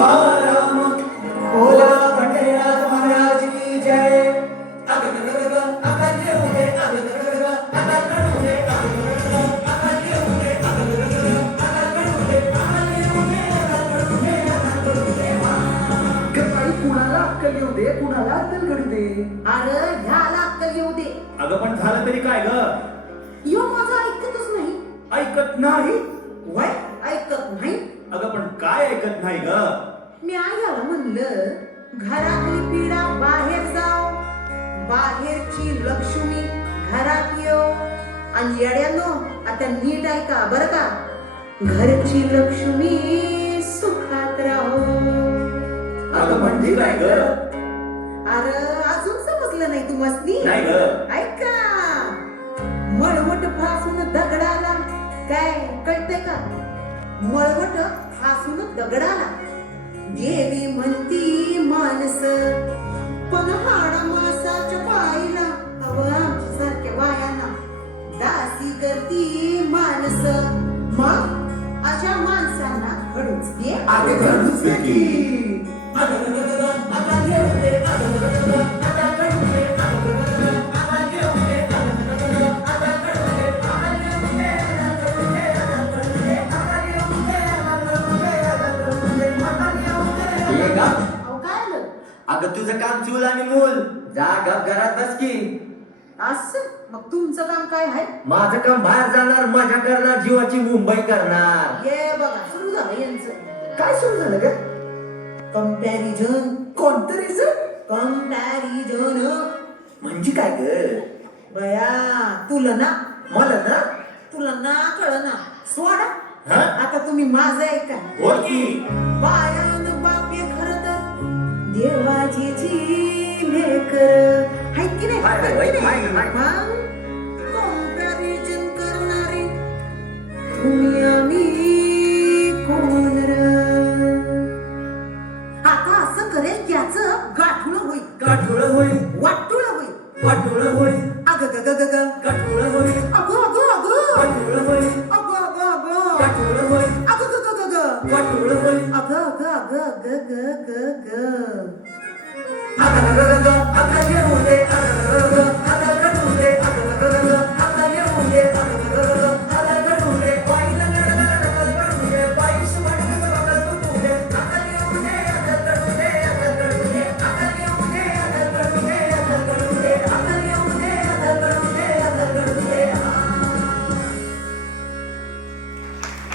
तुकाराम बोला खंडेराज महाराज की जय. कुणाला अक्कल येऊ दे, कुणाला अक्कल घडू दे. अरे ह्याला अक्कल येऊ दे. अगं पण झालं तरी काय ग? यो माझं ऐकतच नाही. ऐकत नाही? वय ऐकत नाही. अगं पण काय ऐकत नाही ग? मी आयाला म्हणलं घरातली पिढा बाहेर जाओ, बाहेरची लक्ष्मी घरात येऊ. आणि येड्यानो आता नीट ऐका बरं का, घरची लक्ष्मी सुखात राहो. अगं म्हणजे काय ग? अरे अजून समजलं नाही तुम्हाला? नाही ग. ऐका, मळवट फासून दगडाला, काय कळतंय का? मळवट फासून दगडाला देवी म्हणती माणस, पण हाडा मासाच्या पायला अव आमच्यासारख्या बायांना दासी करती माणस. मग अशा माणसांना घडूच दे. अरे घडूच दे की. अहो काय आलं? अगं तुझं काम चूल आणि मूल, जा गप घरात बस की. असं मग तुमचं काम काय आहे? माझं काम बाहेर जाणार, मजा करणार, जीवाची मुंबई करणार. ये बघा सुरू झालं यांचं. काय सुरू झालं ग? कंपॅरिझन. कोणतं रिझन? कंपॅरिझन म्हणजे काय ग? बया तुलना. मला ना तुलना कळना सोडा. हा? आता तुम्ही माझं ऐका. बोल की. बायान बापे खरं तर देवाची जी लेकर हाय की नाही? हाय, हाय, हाय की हाय, नाही? हाय. मग कंपॅरिझन करणारे तुम्ही आम्ही कोण र? आता असं करेल त्याचं गाठुळ होईल, गाठोळ होईल, वाटुळ होईल. वाटोळ होईल, अग ग ग ग ग. गाठोळ होईल, अगं अगं अगं. वाटोळ होईल, अगं अगं अगं. गाठोळ होईल, अगं ग ग ग ग. वाटोळ होईल. अगं अगं अगं ग ग ग ग. अगं अगं अगं अगं येऊ दे, अगं